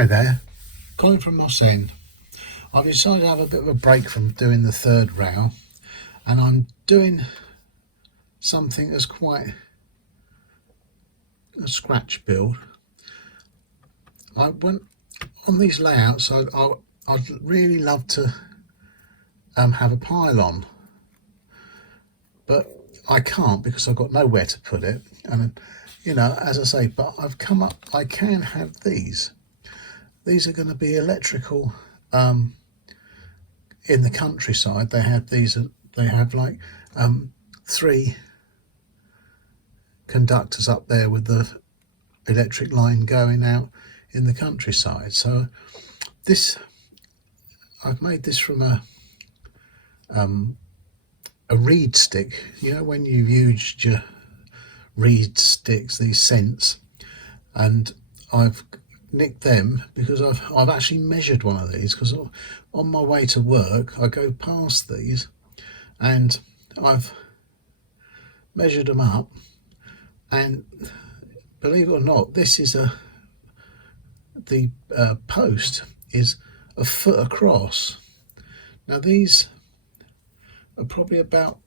Hi there, calling from Moss End. I've decided to have a bit of a break from doing the third rail, and I'm doing something that's quite a scratch build. I went on these layouts. I'd really love to have a pylon, but I can't because I've got nowhere to put it. And as I say, but I've come up. I can have these. These are going to be electrical. In the countryside, they have these. They have like 3 conductors up there with the electric line going out in the countryside. So I've made this from a reed stick. When you've used your reed sticks, these scents, and I've nicked them because I've actually measured one of these, because on my way to work I go past these and I've measured them up, and believe it or not, this is the post is a foot across. Now these are probably about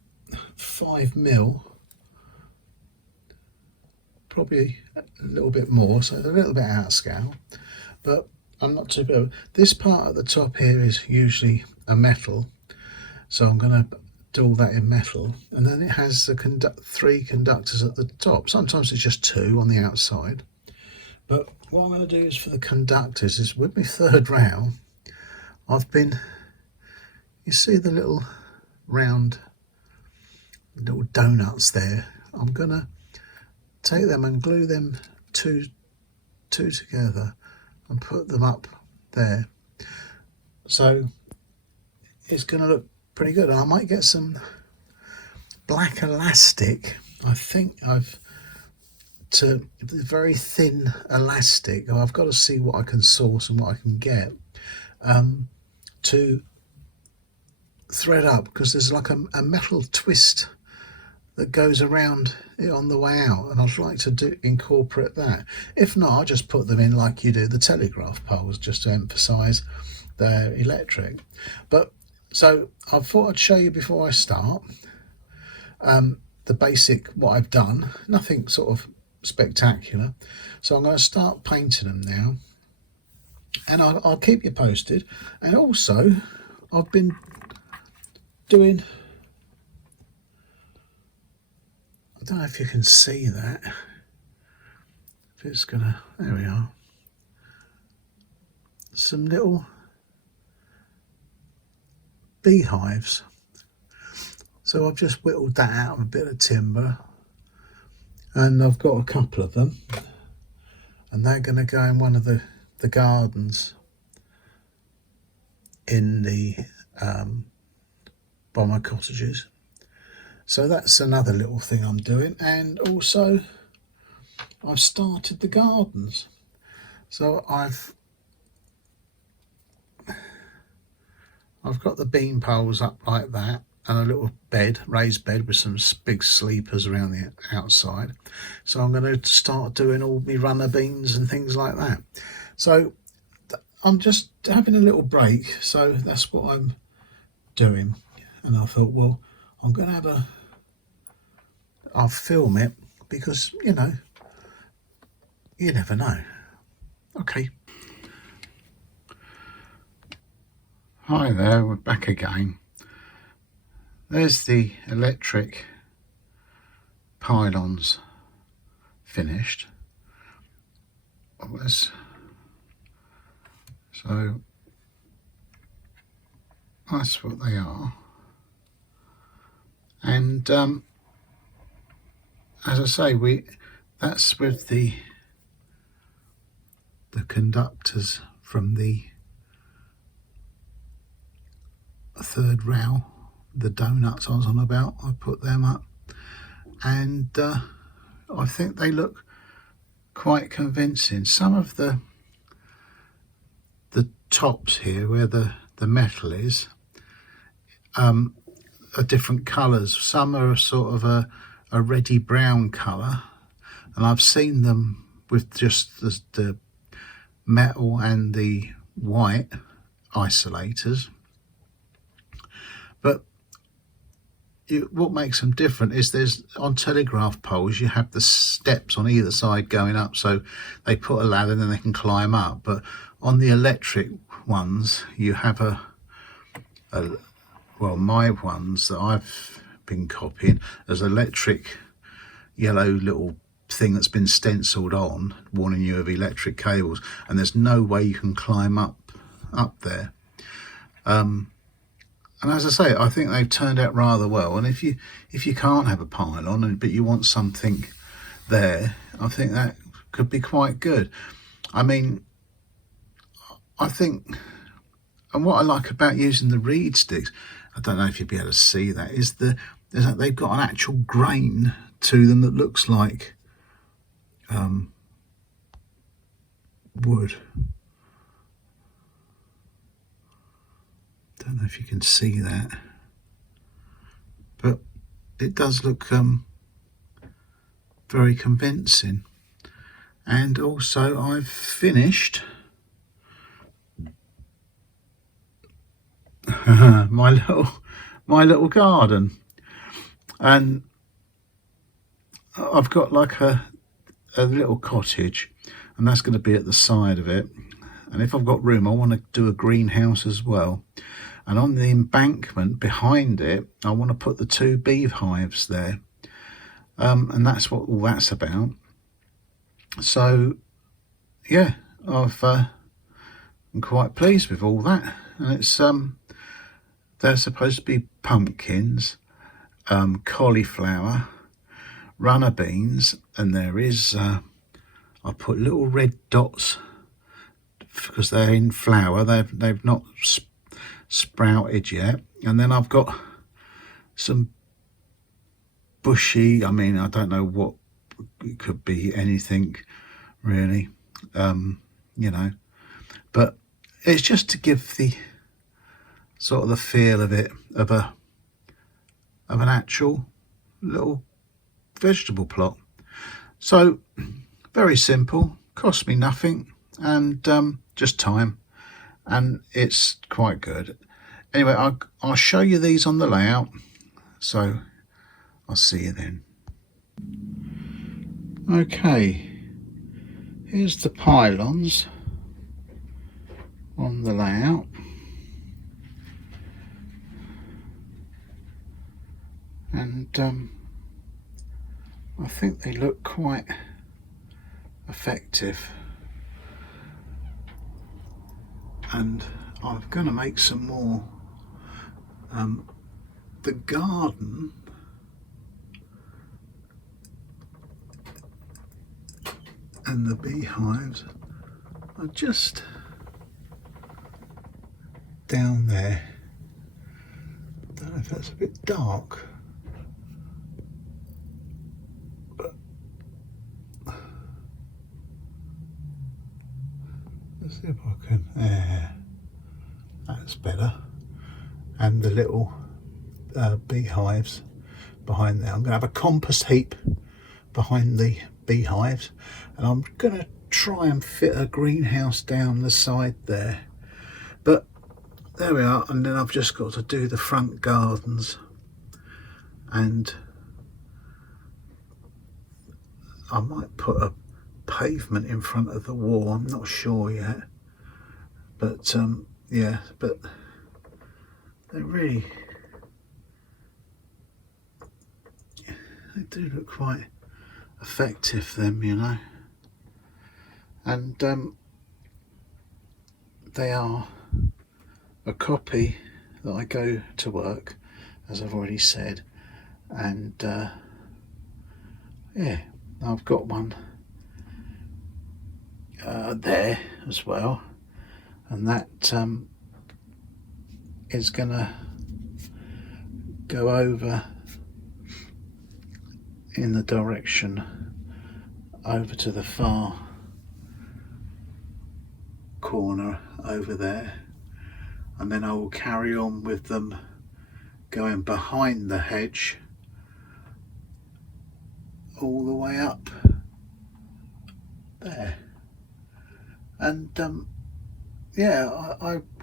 5 mil, probably a little bit more, so they're a little bit out of scale, but I'm not too bad. This part at the top here is usually a metal, so I'm going to do all that in metal, and then it has the 3 conductors at the top. Sometimes it's just 2 on the outside, but what I'm going to do is for the conductors is with my third rail, you see the little round little donuts there, I'm going to take them and glue them two together and put them up there, so it's going to look pretty good. And I might get some black elastic. I think very thin elastic. I've got to see what I can source and what I can get to thread up, because there's like a metal twist that goes around it on the way out, and I'd like to incorporate that. If not, I'll just put them in like you do the telegraph poles, just to emphasize they're electric. But so I thought I'd show you before I start the basic what I've done. Nothing sort of spectacular, so I'm going to start painting them now, and I'll keep you posted. And also I've been doing, I don't know if you can see that, if it's gonna, there we are, some little beehives. So I've just whittled that out of a bit of timber, and I've got a couple of them, and they're going to go in one of the gardens in the by my cottages. So that's another little thing I'm doing. And also I've started the gardens. So I've got the bean poles up like that, and a little bed, raised bed with some big sleepers around the outside. So I'm going to start doing all my runner beans and things like that. So I'm just having a little break, so that's what I'm doing. And I thought, well, I'm going to I'll film it, because you never know. Okay. Hi there, we're back again. There's the electric pylons finished. So that's what they are. And as I say, that's with the conductors from the third rail, the donuts I was on about. I put them up, and I think they look quite convincing. Some of the tops here, where the metal is, are different colours. Some are sort of a reddy brown colour, and I've seen them with just the metal and the white isolators, but what makes them different is there's on telegraph poles you have the steps on either side going up, so they put a ladder and then they can climb up. But on the electric ones you have well, my ones that I've been copying, there's electric yellow little thing that's been stenciled on warning you of electric cables, and there's no way you can climb up there. And as I say, I think they've turned out rather well. And if you can't have a pylon, but you want something there, I think that could be quite good. I mean, I think, and what I like about using the reed sticks, I don't know if you'd be able to see that, is that they've got an actual grain to them that looks like wood. Don't know if you can see that, but it does look very convincing. And also I've finished my little garden, and I've got like a little cottage, and that's going to be at the side of it. And if I've got room, I want to do a greenhouse as well. And on the embankment behind it, I want to put the 2 beehives there. And that's what all that's about. So, yeah, I'm quite pleased with all that. And it's they're supposed to be pumpkins, cauliflower, runner beans, and there is I put little red dots because they're in flower. They've not sprouted yet. And then I've got some bushy, I mean, I don't know what, it could be anything really, you know, but it's just to give the sort of the feel of it, of an actual little vegetable plot. So very simple, cost me nothing, and just time, and it's quite good. Anyway, I'll show you these on the layout, so I'll see you then. Okay, here's the pylons on the layout. And I think they look quite effective, and I'm going to make some more. The garden and the beehives are just down there. Don't know if that's a bit dark, but let's see if I can. There, that's better. And the little beehives behind there. I'm going to have a compost heap behind the beehives, and I'm going to try and fit a greenhouse down the side there. But there we are, and then I've just got to do the front gardens, and I might put a pavement in front of the wall. I'm not sure yet, but yeah, but they really, they do look quite effective, them, you know. And they are a copy that I go to work, as I've already said, and yeah, I've got one there as well, and that is gonna go over in the direction over to the far corner over there, and then I will carry on with them going behind the hedge all the way up there. and yeah,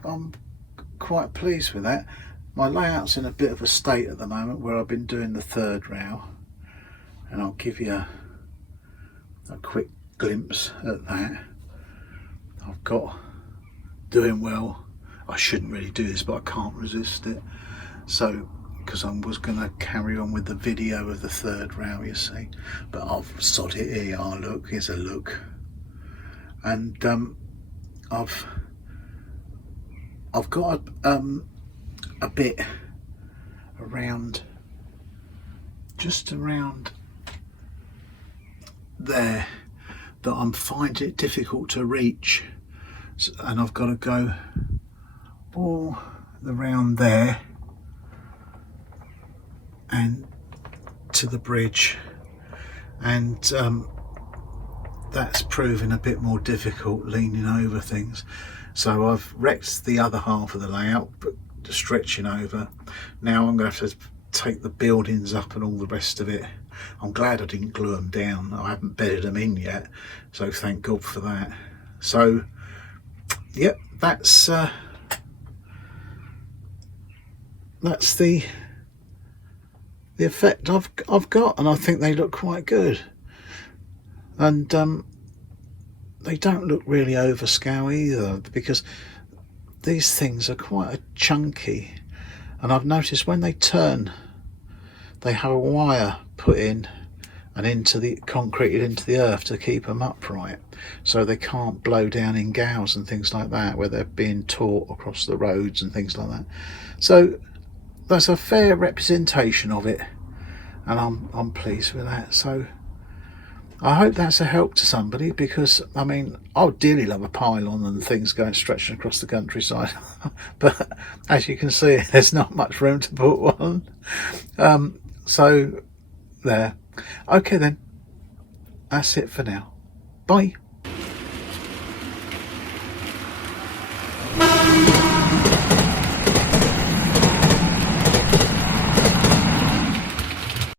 I'm quite pleased with that. My layout's in a bit of a state at the moment where I've been doing the third row, and I'll give you a quick glimpse at that. I've got doing well. I shouldn't really do this, but I can't resist it. So, because I was going to carry on with the video of the third row, you see, but I've sod it. Here you are, look, here's a look. And I've got a bit around, just around there, that I'm finding it difficult to reach, and I've got to go all around there and to the bridge, and that's proving a bit more difficult, leaning over things. So I've wrecked the other half of the layout, but stretching over. Now I'm going to have to take the buildings up and all the rest of it. I'm glad I didn't glue them down. I haven't bedded them in yet, so thank God for that. So yep, that's the effect I've got, and I think they look quite good. And they don't look really overscale either, because these things are quite chunky, and I've noticed when they turn, they have a wire put in and concreted into the earth to keep them upright, so they can't blow down in gales and things like that where they're being taught across the roads and things like that. So that's a fair representation of it, and I'm pleased with that. So I hope that's a help to somebody, because I mean, I would dearly love a pylon and things going stretching across the countryside, but as you can see, there's not much room to put one. So there. Okay then, that's it for now. Bye.